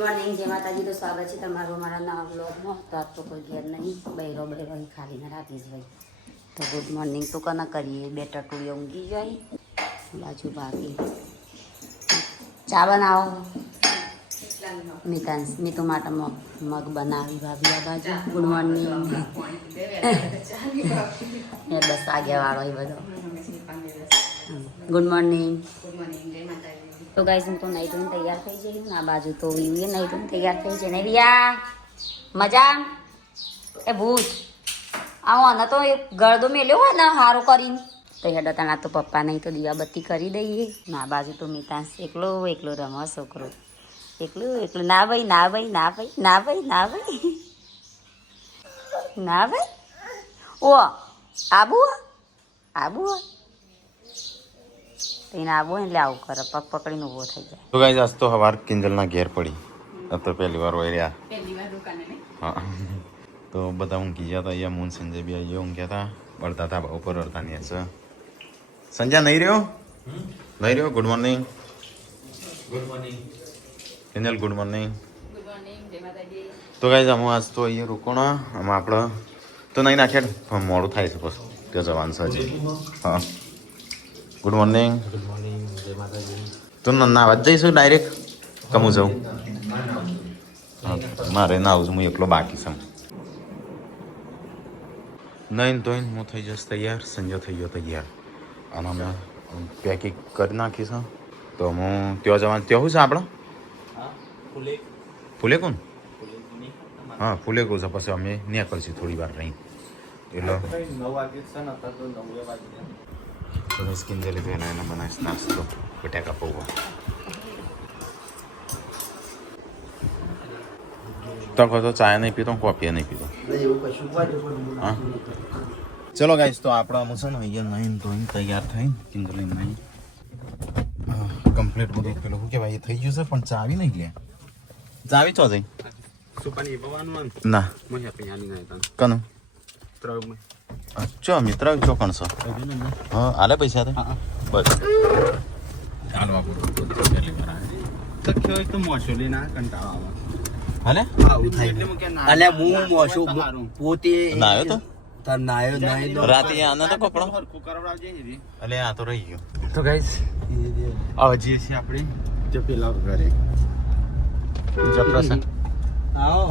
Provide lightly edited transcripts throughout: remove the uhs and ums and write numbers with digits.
Morning જય માતાજી. તો સ્વાગત છે તમારું અમારા નવા બ્લોગમાં. તો આજ તો કોઈ ઘેર નહીં, બૈરો ખાલીને રાતી જ ભાઈ. તો ગુડ મોર્નિંગ તો કના કરીએ, બે ટટુડીઓ ઊંઘી જાય, બાજુ બાકી ચા બનાવો. મીતુ માટે મગ બનાવી ભાભી આ બાજુ. Good morning. બસ આગળ વાળો એ બધો. Good morning. તો ગાઈસ હું તો નહીં ધોઈને તૈયાર થઈ જઈ. આ બાજુ તો એ નહીં ધોઈને તૈયાર થઈ જાય ને રિયા મજા. એ ભૂત આવો આને તો એક ગળદો મેલ્યો હોય ને સારું કરીને તો હેડા તણા તો પપ્પા નહીં તો દીવાબત્તી કરી દઈએ. આ બાજુ તો મિતાંશ એકલો રમવા છોકરો એકલું ના ભાઈ ના ભાઈ ના ભાઈ ના ભાઈ ના ભાઈ ના ભાઈ. ઓ આબુ આબુ એને આબુ એટલે આવું કરે, પગ પકડીને ઊભો થઈ જાય. તો ગાઈસ આજ તો હવાર કિંજલના ઘેર પડી. આ તો પહેલી વાર હોય રહ્યા. હા તો બધા ઊંઘી ગયા હતા. અહીંયા મૂન સંજય બી અહીંયા ઊંઘ્યા હતા. પડતા હતા ઉપર અડતા ની છે. સંજય નહીં રહ્યો નહીં રહ્યો. Good morning. Good morning Kinjal. Good morning. Good morning જય માતાજી. તો ગાઈસ અમે આજ તો અહીંયા રોકોણા આમાં આપણે તો નહીં નાખ્યા મોડું થાય છે પછી ત્યાં જવાનું છે હજી. હા ગુડ મોર્નિંગ. ગુડ મોર્નિંગ જય માતાજી. તો નાવા જ જઈશું ડાયરેક્ટ કમું જાઉં? મારે ના આવું છું, હું એકલો બાકી છું. નહીં તો હું થઈ જઈશ તૈયાર. સંજય થઈ ગયો તૈયાર અને અમે પેકિંગ કરી નાખીશું. તો હું ત્યાં જવાનું. ત્યાં શું છે આપણે? ફુલેકુન. હા ફુલેકુન છે. પછી અમે નીકળશું થોડી વાર રહી એટલે 9 વાગે છે ને. તો 9 વાગે તો સ્કીન જલી તો એને બનાવીશ નાસ્તો બટાકા પૌવા. તો તો ચા નહીં પીતો, કોફી નહીં પીતો. હા ચલો ગાઈસ તો આપણા અમુક છે ને અહીંયા નહીં ધોઈને તૈયાર થઈને કિંજલી નહીં કમ્પ્લીટ બધું પેલું શું કહેવાય એ થઈ ગયું છે. પણ ચાવી નહીં લે. ચાવી ચો જઈ ના કનું ચો મિત્ર ચોકણ છો. હા આલે પૈસા તો બસ ચાલવા પૂરો પહેલી વાર આવે તો મોશો લઈને કંટાળો આવે. હાલે હું મોશો પોતે નાયો તો તાર નાયો રાતે આના તો કપડો અલે આ તો રહી ગયો. તો ગાઈસ હવે જે છે આપણે જો પેલા ઘરે જપ્રસંગ આવો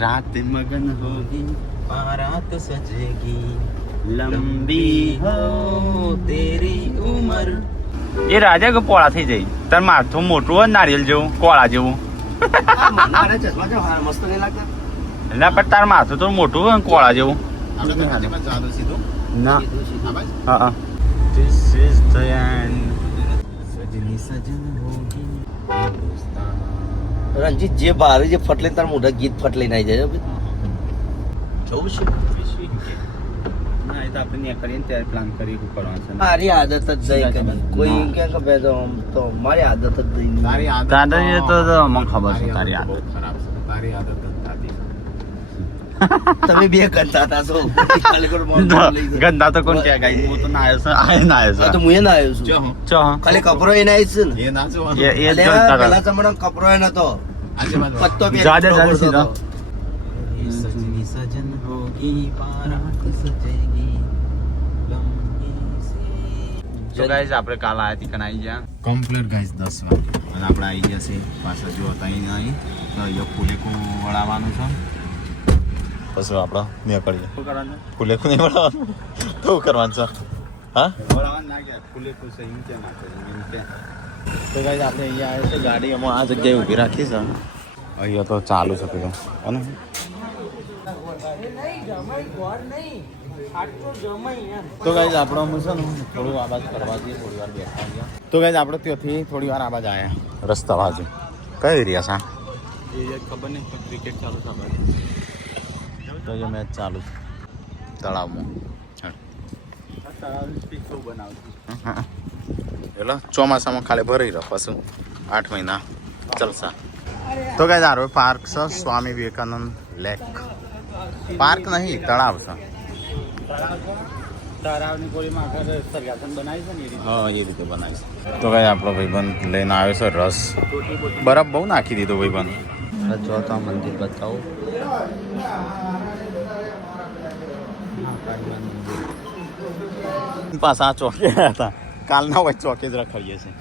रात मगन होगी बारात सजेगी लंबी हो तेरी उमर. એ રાજા કે પોળા થઈ જાય. તાર માથું મોટું હોય નારિયેલ જેવું કોળા જેવું. ના પણ તાર માથું તો મોટું હોય કોળા જેવું. ના હા This is the end. सजनी सजन होगी રણજીત જે બહાર જે ફટલે તાર મોઢા ગીત ફટલે નાઈ જાય જવું છે. ના એ તો આપણે ત્યાં કરીએ ને ત્યારે પ્લાન કરી કરવાનું છે. મારી આદત જ જઈ કદી કોઈ એમ કે બે તો મારી આદત જ જઈ તારી આદત દાદાજી તો મને ખબર છે તારી આદત ખરાબ છે. તારી આદત જ થતી. તમે બે કરતા હતા છો ગંદા તો કોણ કે ગાઈ હું તો ના આવ્યો છું. આ ના આવ્યો તો છું. હું ના આવ્યો છું. ચો ખાલી કપરો એને આવી છે ને એ નાચો એ પેલા ચમડો કપરો એ નતો પત્તો જાડે સીધો. सजनी सजन होगी बारात सजेगी लंबी सी. તો ગાઈસ આપણે કાલ આયા તી કન આવી ગયા કમ્પ્લીટ ગાઈસ 10 વાગે અને આપણે આવી ગયા છે પાછા જો ત્યાં અહીં તો એ ફુલેકો વળાવવાનું છે. પછી આપણે નીકળીએ. શું કરવાનું ફુલેકો નહીં વળાવવાનું તો કરવાનું છે. હા બોલાવા ના ગયા ફૂલે તો સહી કે ના કે તો ગાઈસ આપણે અહીંયા આવ્યા છે. ગાડી અમે આ જગ્યાએ ઊભી રાખી છે. અહીંયા તો ચાલુ છે પેલું અને તો ગાઈસ આપણો છે ને થોડું આવાજ કરવા જઈએ. થોડી વાર બેઠા ગયા. તો ગાઈસ આપણે ત્યાંથી થોડી વાર આવાજ આવ્યા રસ્તા બાજુ કઈ એરિયા છે એ ખબર નહીં પણ ક્રિકેટ ચાલુ ખબર તો એ મેચ ચાલુ છે તળાવમાં. એટલે ચોમાસામાં ખાલી ભરાઈ રહ્યો પછી 8 મહિના ચાલશે. તો ગાઈસ આ પાર્ક છે સ્વામી વિવેકાનંદ લેક. પાર્ક નહીં તળાવ છે. તારાવની કોળીમાં આખા સરગાસન બનાવી છે ને એ રીતે. હા એ રીતે બનાવીશ. તો કઈ આપણો ભાઈબંધ લઈને આવ્યો છે રસ. બરફ બહુ નાખી દીધો ભાઈબંધ. જો તો આ મંદિર બતાવું. પાછા આ ચોકે હતા કાલના હોય ચોકે જ રખડીએ છીએ.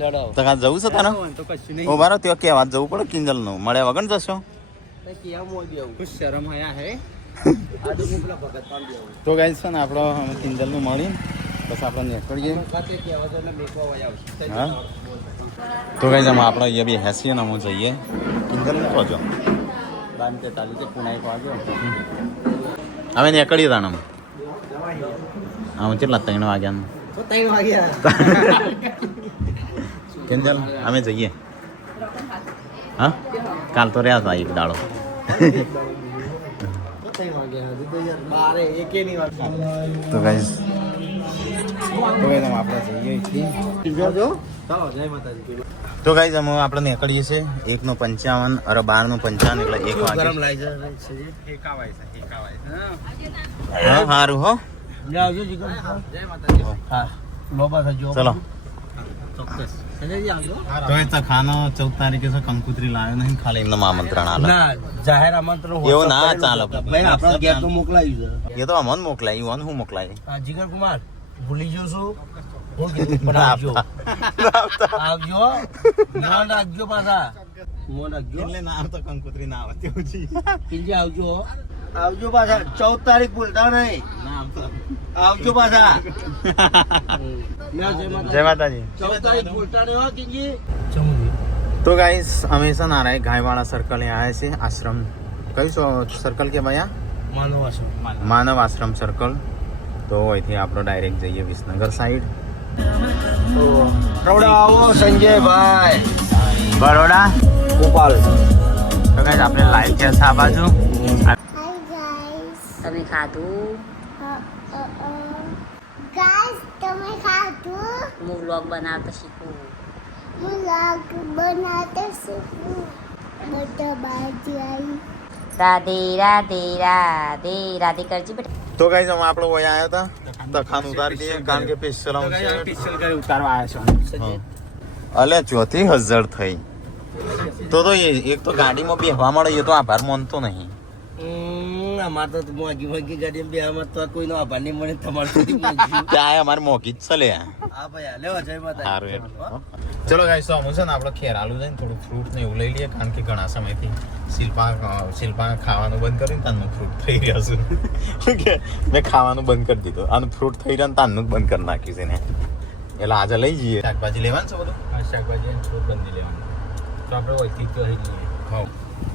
લડો તો કાં જવું છે તારા તો કશું નહીં. ઓ બારો ત્યાં કહેવા જવું પડે કિંજલનું મળ્યા વગર જશો. કુછ શરમ આયા હે. તો ગાઈસ છે ને આપણો કિંજલનું મળી પછી આપણે નીકળીએ. હા તો ગાઈસ આમાં આપણે અહીંયા બી હેસીએ ને હું જઈએ કિંજલનું પહોંચો 43 પુના 1 વાગ્યો. હવે નીકળીએ તાણમ કેટલા 3 વાગ્યાનું કિંજલ અમે જઈએ. હા કાલ તો રહ્યા હતા એક દાડો. તો ગાઈસ આપણે જઈએ. તો ગાઈસ અમે આપણે નીકળીએ છીએ 1:55 અરે 12:55 એટલે 1 વાગે. હા સારું હો ચલો. તો એ તો ખાનો 14 તારીખે છે કંકુત્રી લાવ્યો નહીં ખાલી એમને આમંત્રણ આલે જાહેર આમંત્રણ એવું ના ચાલે ભાઈ આપણા ઘેર તો મોકલાયું છે. એ તો અમન મોકલાય અન હું મોકલાય જીગર કુમાર ભૂલી ગયો છું. હું કીધું પણ આવજો આવજો મોન રાખજો પાછા મોન રાખજો. એટલે નામ તો કંકુત્રી ના આવે તેવું છે. કિંજે આવજો આવજો પાછા 14 તારીખ ભૂલતા નહીં. નામ તો આવજો પાછા. જય માતાજી. 14 તારીખ ભૂલતા નહીં હો કિંજી. તો ગાઈસ અમે છે ને આ ગાયવાડા સર્કલ આવ્યા છે આશ્રમ. કયું સર્કલ કે ભાઈ માનવ આશ્રમ. માનવ આશ્રમ સર્કલ. તો અહીંથી આપણે ડાયરેક્ટ જઈએ વિસનગર સાઈડ. આવો સંજયભાઈ બરોડા ગોપાલ. તો ગાઈસ આપણે લાઈવ છે આ બાજુ. તમે ખાધું ગાઈસ તમે ખાધું હું વ્લોગ બનાવતા શીખું. હું લાગ બનાવતા શીખું બધા બાજી આવી રાધે રાધે રાધે રાધે કરજી બેટા. તો ગાઈસ અમે આપણે ઓય આવ્યા હતા તખાન ઉતારી દઈએ કારણ કે સ્પેશિયલ સ્પેશિયલ કરી ઉતારવા આવ્યા છો. અલે 34,000 થઈ. તો એક તો ગાડીમાં બેહવા મળે એ તો આભાર માનતો નહીં. અમાર તો મોંઘી મોંઘી ગાડી બે આમાં તો કોઈનો આભાર નહીં મળે. તમારે સુધી મોંઘી. ત્યાં અમારે મોંઘી જ ચલે. હા ભાઈ લેવા જય માતા. સારું ચલો ગાઈસ તો અમુક છે ને આપણે ખેરાલું જઈને થોડું ફ્રૂટ ને એવું લઈ લઈએ કારણ કે ઘણા સમયથી શિલ્પા ખાવાનું બંધ કર્યું ને તાનું ફ્રૂટ થઈ રહ્યા છે. મેં ખાવાનું બંધ કરી દીધું અને ફ્રૂટ થઈ રહ્યા ને તાનું બંધ કરી નાખ્યું છે ને એટલે આજે લઈ જઈએ. શાકભાજી લેવાનું છે બધું. શાકભાજી અને ફ્રૂટ બંધી લેવાનું તો આપણે વહીથી તો લઈએ. હા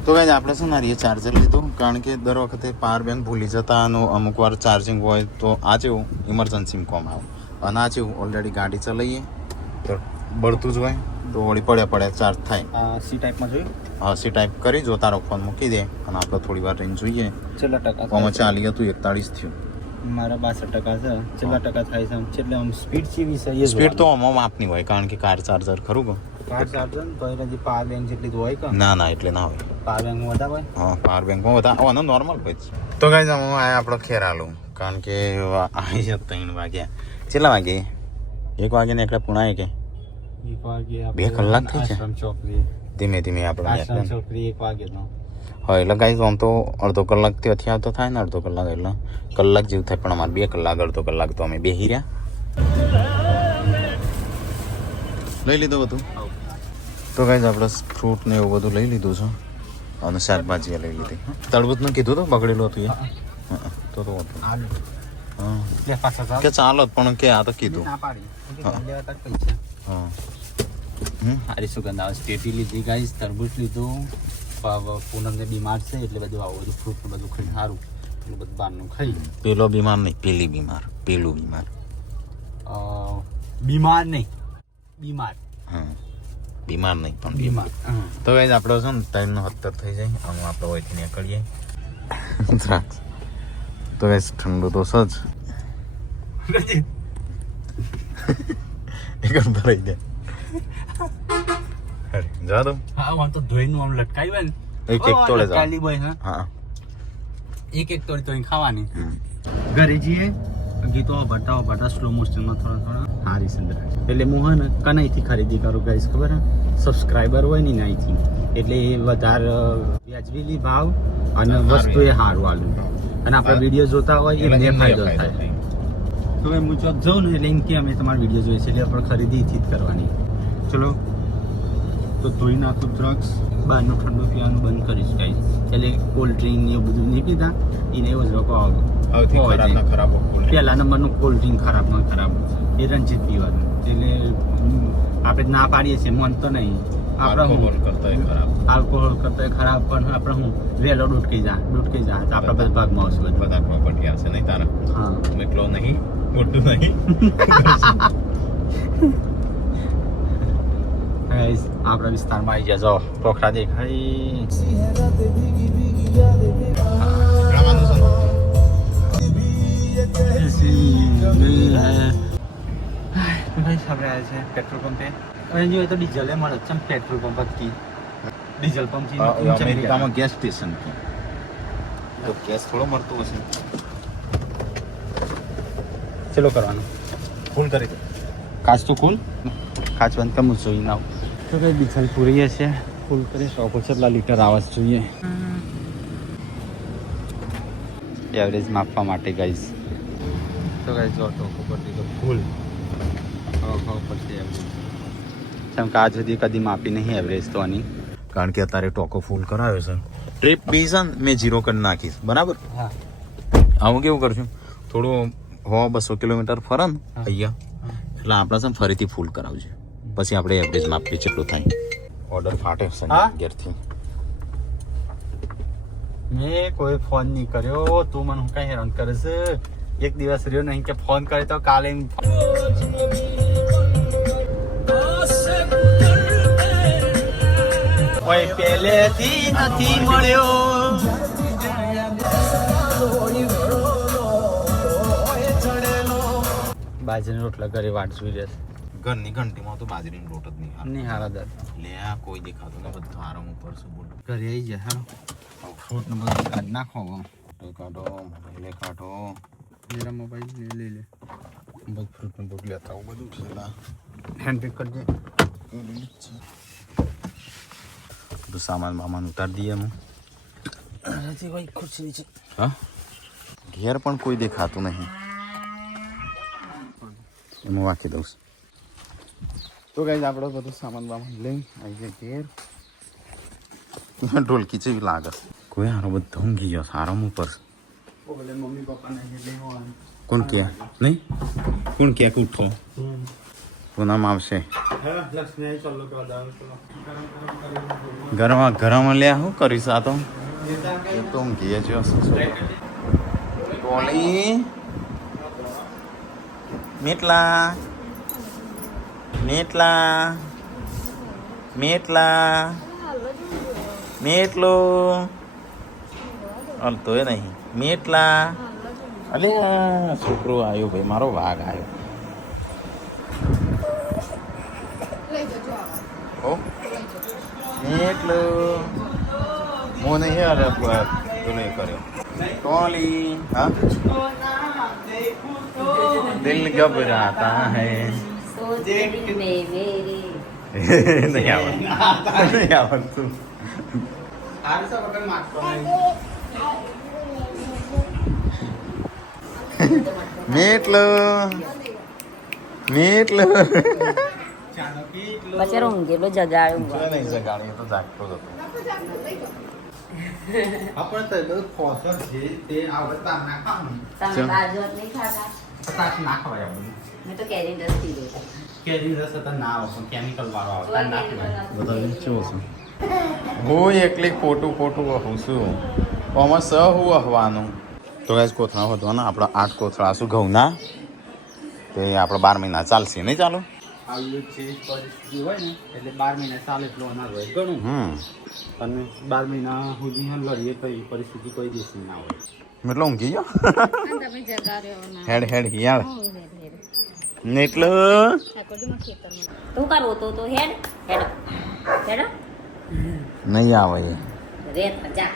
તો ગાઈસ આપણે છે ને ચાર્જર લીધું કારણ કે દર વખતે પાવર બેંક ભૂલી જતા અને અમુક વાર ચાર્જિંગ હોય તો આ જેવું ઇમરજન્સીમાં કોમ આવે અને આ જેવું ઓલરેડી ગાડી ચલાવીએ તો બળતું જ હોય તો વળી પડ્યા ચાર્જ થાય. સી ટાઈપમાં જોયું. હા સી ટાઈપ કરી જો તારો ફોન મૂકી દે અને આપણે થોડી વાર રહીને જોઈએ. છેલ્લા ટકા આમાં ચાલી હતું 41 થયું. મારા 62% છે. છેલ્લા ટકા થાય છે એટલે આમ સ્પીડ ચીવી છે. સ્પીડ તો આમાં માપની હોય કારણ કે કાર ચાર્જર ખરું કે કાર ચાર્જર તો એટલે જે પાવર બેંક જેટલી તો હોય કે ના ના એટલે ના હોય. પાવર બેંક વધારે હોય. હા પાવર બેંકમાં વધારે આનો નોર્મલ હોય છે. તો ગાઈસ આમાં આ આપણો ખેરાલું કારણ કે આવી છે 3 વાગ્યા. કેટલા વાગે 1 વાગે ને એકલા પુણાય કે 1 વાગે 2 કલાક થઈ છે. આશ્રમ ચોકડી ધીમે ધીમે આપણે આશ્રમ ચોકડી 1 વાગે નો હા એટલે ગાઈસ આમ તો અડધો કલાક ત્યાંથી આવતો થાય ને અડધો કલાક એટલે કલાક જેવું થાય પણ અમારે 2 કલાક અડધો કલાક તો અમે બેહી રહ્યા. લઈ લીધું બધું. તો ગાઈસ આપણે ફ્રૂટ ને એવું બધું લઈ લીધું છે અને શાકભાજી લઈ લીધી. તળબૂચનું કીધું તો બગડેલું હતું એ તો હતું હા કે ચાલો પણ કે આ તો કીધું ના પાડી હા. લેવા તક પૈસા. હા સારી સુગંધ આવે. સ્ટેટી લીધી ગાઈસ, તરબૂચ લીધું. પૂનમને બીમાર છે એટલે બધું આવું બધું ફ્રૂટ ને બધું ખાઈને સારું એટલે બધું બહારનું ખાઈ. પેલો બીમાર નહીં પેલી બીમાર પેલું બીમાર. બીમાર નહીં બીમાર હા બીમાર નહીં પણ બીમાર. તો ગાઈસ આપણે છે ને 3:70 થઈ જાય આમ આપણે હોયથી નીકળીએ. તો ગાઈસ ઠંડુ તો સજ એક ભરાઈ જાય. જા દો હા આમ તો ધોઈનું આમ લટકાયું હોય ને એક તોડે જાવ. કાલી બોય હા હા એક તોડી તોડી ખાવાની. ઘરે જઈએ ગીતો ભરતા સ્લો મોશનમાં થોડા હારી સુંદર એટલે હું હે ને કનાઈથી ખરીદી કરું ગાઈસ ખબર હે સબસ્ક્રાઈબર હોય ને અહીંથી એટલે એ વધારે વ્યાજબી ભાવ અને વસ્તુ એ સારું આલું અને આપણા વિડીયો જોતા હોય એમને ફાયદો થાય તો હું ચોક જાઉં ને એટલે એમ કે અમે તમારા વિડીયો જોઈએ છે એટલે આપણે ખરીદી એથી જ કરવાની ચલો તો ધોઈ નાખું ડ્રગ્સ બહારનું ઠંડુ પીવાનું બંધ કરીશ ગાઈસ એટલે કોલ્ડ ડ્રિંક ને એવું બધું નહીં પીતા એને એવો જ લોકો પહેલા નંબરનું કોલ્ડ ડ્રિંક ખરાબ એ રંજીત પીવાનું એટલે આપણે ના પાડીએ છીએ મન તો નહીં આપણે આલ્કોહોલ કરતા ખરાબ પણ આપણે હું વહેલો ડૂટકી જા તો આપણા બધા ભાગમાં આવશે બધા પ્રોપર્ટી આવશે નહીં તારા હા એકલો નહીં મોટું નહીં આપણા વિસ્તારમાં આવી જાય જો પોખરા દેખાય પેટ્રોલ પંપે અહીં જોઈએ તો ડીઝલ મળે છે પેટ્રોલ પંપ થી ડીઝલ પંપ થી અમેરિકામાં ગેસ સ્ટેશન તો ગેસ થોડો મળતો હશે ચલો કરવાનું ફૂલ કરી દે કાચ તો ખુલ કાચ બંધ કમ જોઈ ના તો કઈ ડીઝલ પૂરી છે ફૂલ કરી 100 કેટલા લીટર આવવા જોઈએ એવરેજ માપવા માટે ગાઈઝ તો ગાઈઝ જો ટોકો પર દીધો ફૂલ ખબર પડશે એવરેજ કેમ કે આજ સુધી કદી માપી નહીં એવરેજ તો આની કારણ કે અત્યારે ટોકો ફૂલ કરાવ્યો છે ટ્રીપ બી છે ને મેં 0 કરી નાખીશ બરાબર હા હું કેવું કરશું થોડું 100-200 કિલોમીટર ફરે ને અહીંયા એટલે આપણે છે ફરીથી ફૂલ કરાવજો પછી આપણે એવરેજ માપીએ કેટલું થાય ઓર્ડર ફાટ્યો છે ઘેરથી મેં કોઈ ફોન નહીં કર્યો તું મને હું કઈ હેરાન કરે છે એક દિવસ રહ્યો નહીં કે ફોન કરે તો કાલે કોઈ પહેલેથી નથી મળ્યો બાજરીનો રોટલા ઘરે વાટ જોઈ રહેશે ઘરની ઘંટીમાં તો બાજરીનો રોટ જ નહીં હારા દર લે આ કોઈ દેખાતું ને બધું આરામ ઉપર છે બોલ ઘરે આવી જાય હારો ફ્રૂટ ને બધું કાઢી નાખો કાઢો મોબાઈલે કાઢો મેરા મોબાઈલ લઈ લે બધું ફ્રૂટ ને બધું લેતા આવું બધું છે હેન્ડ પેક કરજે બધું સામાન ઉતારી દઈએ હું ભાઈ ખુરશી છે હા ઘેર પણ કોઈ દેખાતું નહીં એમાં વાંકી દઉં તો ગાઈઝ આપણે બધું સામાન લઈ આવી જાય ઘેર ઢોલકી જેવી લાગે કોઈ હારો બધો ઊંઘી ગયો આરામ ઉપર મમ્મી પપ્પાને કોણ કે નહીં કોણ કે ઉઠો પૂનમ આવશે ઘરમાં લે શું કરીશ આ તો ઊંઘી જ ગોળી મેટલા મેટલો હલતો એ નહીં મેટલા અલે છોકરો આવ્યો ભાઈ મારો વાઘ આવ્યો ઓ મેટલો મોને યાર તું નહીં કર્યો કોલી હા દિલ ઘબરાતા હૈ નહીં આવડતું મેટલો બચારો ઊંઘેલો જગાડ્યો નહીં જગાડી તો જાગતો જ હતો આપણે તો બધું ફોસર છે તે આવડતા નાખવાનું તમે બાજુ નહીં ખાતા પતાશ નાખવાય બધું મેં તો કેરી રસ પીધો કેરી રસ હતા ના આવે કેમિકલ વાળો આવતા નાખવાય બધા કેવું છે હું એકલી ખોટું કહું છું આમાં સ હું અહવાનું તો ગાઈસ કોથળા વધવાના આપણા 8 કોથળા શું ઘઉંના તે આપણે 12 મહિના ચાલશે નહીં ચાલો આવી છે પરિસ્થિતિ હોય ને એટલે 12 મહિના ચાલે એટલો અનાજ હોય ઘણું અને 12 મહિના સુધી લડીએ તો એ પરિસ્થિતિ કોઈ દેશની ના હોય એટલે ઊંઘી ગયો તમે જગાડ્યો ના હેડ હિયાળ ને એટલે તું કરો તો હેડ હેડ હેડ નહીં આવે એ રે જા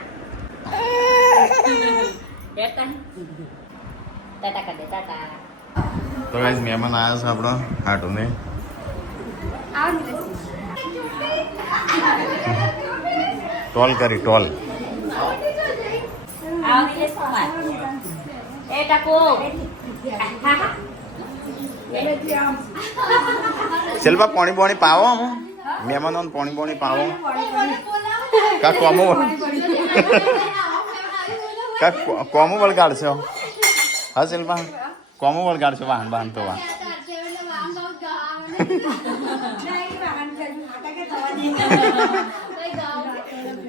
રે તા ટાટા કરી દે ટાટા. તો ગાઈસ મહેમાન આવ્યા છે આપણો હાટુને. ટોલ કરી ટોલ. આવ નિલેશ કુમાર. એ ટાકો. શિલ્પા પાણી બોણી પાવો અમો મહેમાનોને પાણી બોણી પાવો કા કોમો કા કોમો વળગાડશો હા શિલ્પા કોમો વળગાડશો વાહન વાહન તો વાહન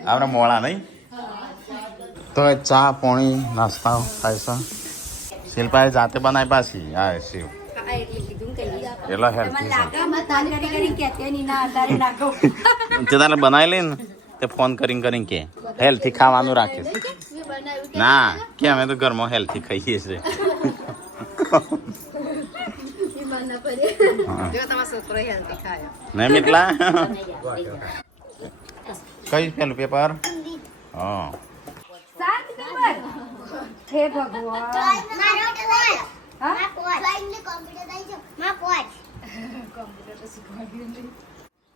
આપણે મોડા નહીં તો ચા પાણી નાસ્તા થાય છે શિલ્પાએ જાતે બનાવી પાછી હા શિવ એટલા હેલ્થી તે તારે બનાવી લે ને તે ફોન કરીને કે હેલ્થી ખાવાનું રાખીશ ના કે અમે તો ઘરમાં હેલ્થી ખાઈએ છીએ નહીં મિતલા કઈ પેલું પેપર હા હે ભગવાન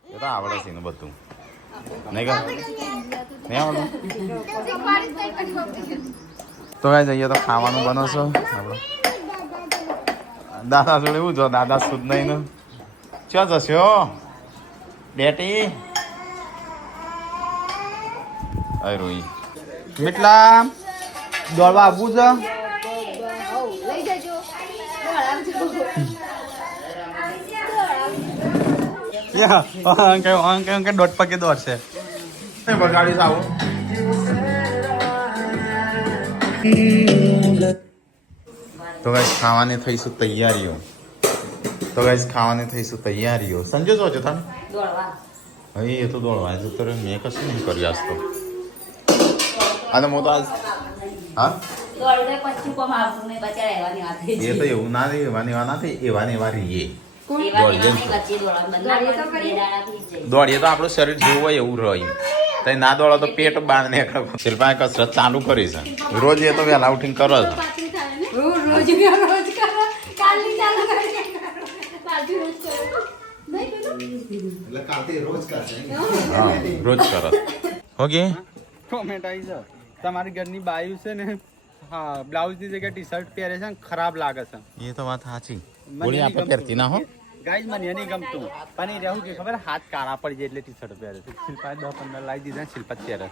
એ તો આવડે છે ને બધું નહીં ગમ નહીં આવડે તો કઈ જઈએ તો ખાવાનું બનાવશો આપણે દાદા જોડે એવું જો દાદા શુદ્ધ નહીં ને ચો જશો બેટી અરે રોઈ મીટલા દોડવા આવવું છે દોઢ પગે દોડશે બગાડીશ આવું તો ગાઈસ ખાવાની થઈશું તૈયારીઓ સંજય જો છો તમે દોડવા. હવે એ તો દોડવા છે તો મેં કશું નહીં કર્યું આજ તો અને હું તો આજ હા દોડવે પછી કોમ આવતું નહીં બચારા એવાની વાત થઈ એ તો એવું ના રહી એવાની એવા ના થઈ એવાને એવા રહીએ દોડીએ તો આપણું શરીર જેવું હોય એવું રહ્યું તો ના દોડો તો પેટ બાંધ ને શિલ્પા કસરત ચાલુ કરી છે રોજ એ તો વહેલા ઉઠીને કરો છો રોજ કરો ઓકે કોમેન્ટ આવી છે તમારી ઘરની બાયુ છે ને હા બ્લાઉઝની જગ્યાએ ટી શર્ટ પહેરે છે ને ખરાબ લાગે છે એ તો વાત સાચી બોલી આપણે પહેરતી ના હો ગાઈઝ મને નહીં ગમતું પણ એ રહેવું કે ખબર હાથ કાળા પડી જાય એટલે ટી શર્ટ પહેરે છે શિલ્પા 10-15 લાવી દીધા શિલ્પા જ પહેરે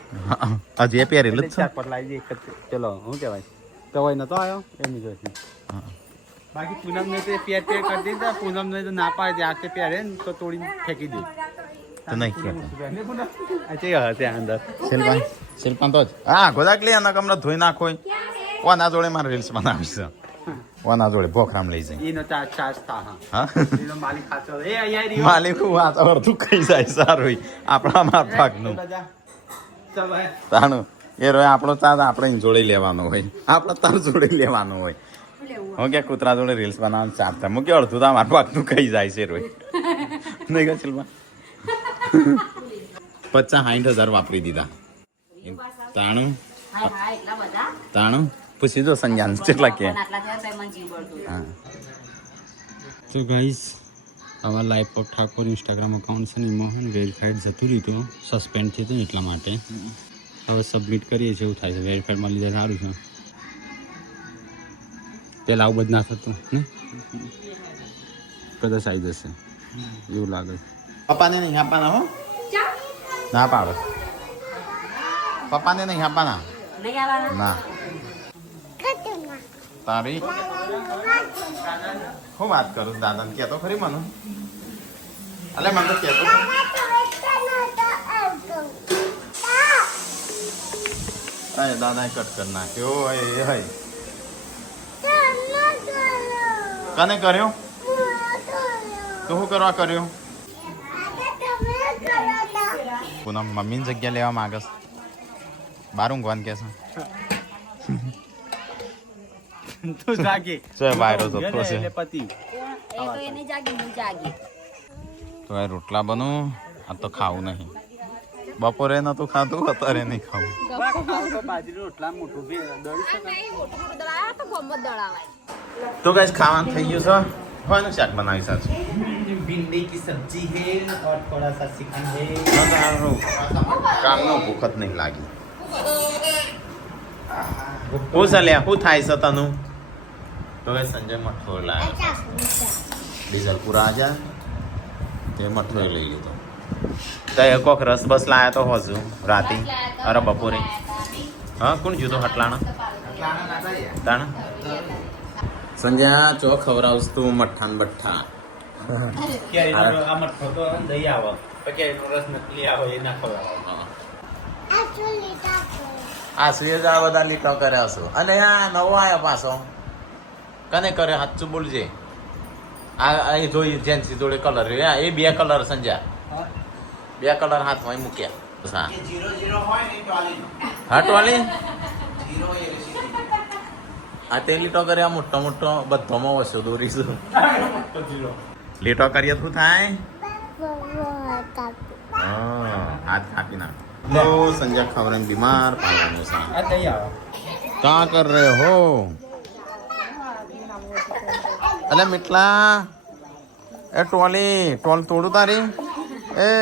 હજી એ પહેરેલું જ છે ચાર પર લાવી દે એક જ ચલો શું કહેવાય તો હોય નતો આવ્યો એની જોઈતી બાકી પૂનમ ને તો પેર કરી દીધા પૂનમ ને તો ના પાડે ત્યાં તે પહેરે ને તો તોડીને ફેંકી દે તો નહીં કહેતો ત્યાં અંદર શિલ્પા તો જ હા ગોદાક લે એના કમરા ધોઈ નાખો ઓના જોડે મારે રીલ્સ બનાવી છે ઓના જોડે ભોખરામ લઈ જાય એનો ચાર્જ થા હા એનો માલિક ખાતો એ અહીંયા માલિક વાત અડધું ખાઈ જાય સારું આપણા માર ભાગનું તાણું એ રોય આપણો ચાર્જ આપણે જોડે લેવાનો હોય આપણે તાર જોડે લેવાનો હોય હું કે કૂતરા જોડે રીલ્સ બનાવવાનું ચાર્જ થાય હું કે અડધું તો માર ભાગનું ખાઈ જાય છે રોય નહીં ગયા શિલ્પા 50-60 વાપરી દીધા તાણું પૂછી દો સંજ્ઞાન કેટલા કે હા તો ગાઈસ આવા life of Thakor Instagram account છે ને એમાં વેરીફાઈડ જતું લીધું સસ્પેન્ડ થયું હતું એટલા માટે હવે સબમિટ કરીએ છીએ એવું થાય છે વેરીફાઈડ મળી જાય સારું છે પહેલાં આવું બધું ના થતું ને કદાચ આવી જશે એવું લાગે છે પપ્પાને નહીં આપવાના હો ના પાડો પપ્પાને નહીં આપવાના ના તારી હું વાત કરું દાદાને કહેતો ખરી મને અલે મને તો કહેતો દાદાએ કટ કરી નાખ્યો હય કને કર્યો તો શું કરવા કર્યો પૂનમ મમ્મીની જગ્યા લેવા માંગસ બાર ઊંઘવાનું કે છે તું જાગે તો વાયરો તો છે એટલે પતિ તો એ રોટલા બનું આ તો ખાવું નહીં બપોરે નતું ખાતું અત્યારે નહીં ખાવું બાજરી રોટલા મોટું દળી શકે તો ગાઈસ ખાવાનું થઈ ગયું છે કોનું શાક બનાવી સાચું भिंडी की सब्जी है और थोड़ा सा चिकन है કામનો ભૂખ જ નહીં લાગી હું ચાલ્યા શું થાય છે તનું તો ગાઈસ સંજય મઠો લાવ્યો ડીઝલ પૂરા આજા તે મઠો લઈ લીધો તો એ કોક રસ બસ લાયા તો હજુ રાતે અરે બપોરે હા કોણ જુદો હટલાણા તાણા સંજય ચો ખવડાવશ તું મઠ્ઠા ને બઠ્ઠા આ મઠો તો દહીં આવે તો કે રસ નકલી આવે એ ના ખવડાવો આ ચોલી ટાકો આ સુયે જ આ બધા લીટો કર્યા છો અને આ નવો આયો પાછો કને કરે સાચું બોલજે આ એ જોઈ જેન્સી જોડે કલર એ બે કલર સંજ્યા બે કલર હાથમાં મૂક્યા હા હા ટોલી આ તે લીટો કર્યા મોટો મોટો બધામાં વસ્તુ દોરીશું લીટો કરીએ શું થાય હાથ કાપી નાખ लो संजय खबरें बीमार पालन से આ દહીં આવે क्या कर रहे हो अरे मिटला ए टोली टोल तोड़ू तारी ए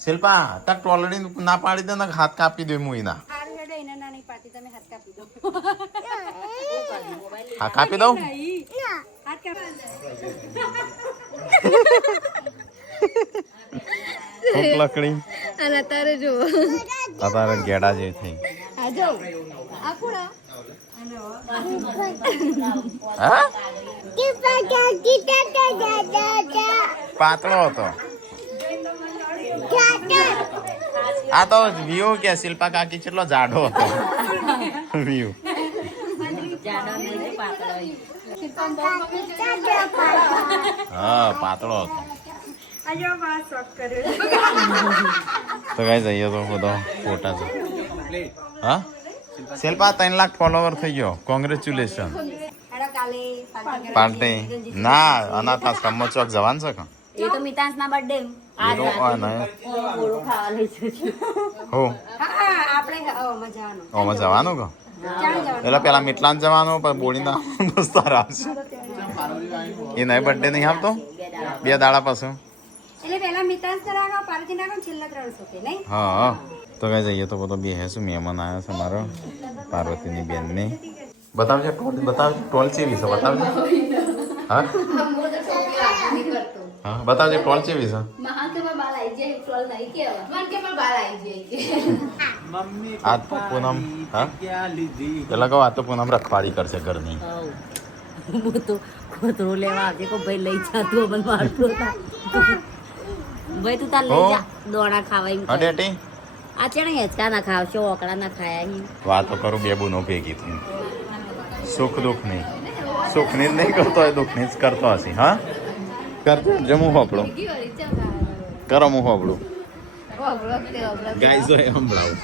शिल्पा तक टोलड़ी ना पाड़ी दे ना हाथ कापी दे मुई ना हाँ कापी दो લકડી અને તારે જો તારે ગેડા જેવી થઈ આ જો આ કોડા હા કે પાટા કીટા દાદા પાતળો હતો દાદા આ તો વ્યૂ કે શિલ્પા કાકી કેટલો જાડો હતો વ્યૂ હા પાતળો હતો તો કઈ જઈએ તો બધો ફોટા છે હા શિલ્પા 3 લાખ ફોલોવર થઈ ગયો કોંગ્રેચ્યુલેશન પાર્ટી ના અનાથ આશ્રમ ચોક જવાનું છે કે એ તો મિતાંશ ના બર્થડે એનો અને ગોળો ખાવા લઈ જશે હો આપણે મજાનું ઓમાં જવાનું કે એટલે પેલા મીટલાન જવાનું પણ બોડીના દોસ્તાર આવશે એ નહીં બર્થડે નહીં આવતો 2 દાડા પાછું એટલે પહેલા મિતાંશ કરાવો પાર્ટી નાખો છેલ્લા 300 કે નહીં હા તો કઈ જઈએ તો બધો બે શું મહેમાન આવ્યા છે મારો પાર્વતીની બેનને બતાવજો ટોલ બતાવજો ટોલ ચેવી છે બતાવજો હા હા બતાવજો ટોલ ચેવી છે આ તો પૂનમ હા પેલા કહો આ તો પૂનમ રખવાડી કરશે ઘરની હું તો ખોતરો લેવા આવજે કો ભાઈ લઈ જા તું પણ મારતો હતા ભાઈ તું તાર લઈ જા દોણા ખાવા એમ હા ડેટી આ ચણે હેચકા ના ખાવશો ઓકળા ના ખાયા અહીં વાતો કરું બે બુનો ભેગી થઈ સુખ દુઃખ નહીં સુખની જ નહીં કરતો હોય દુઃખની જ કરતો હશે હા કરજો જમું હોપડું કરો હું હોપડું ગાઈઝો એ સંભળાવું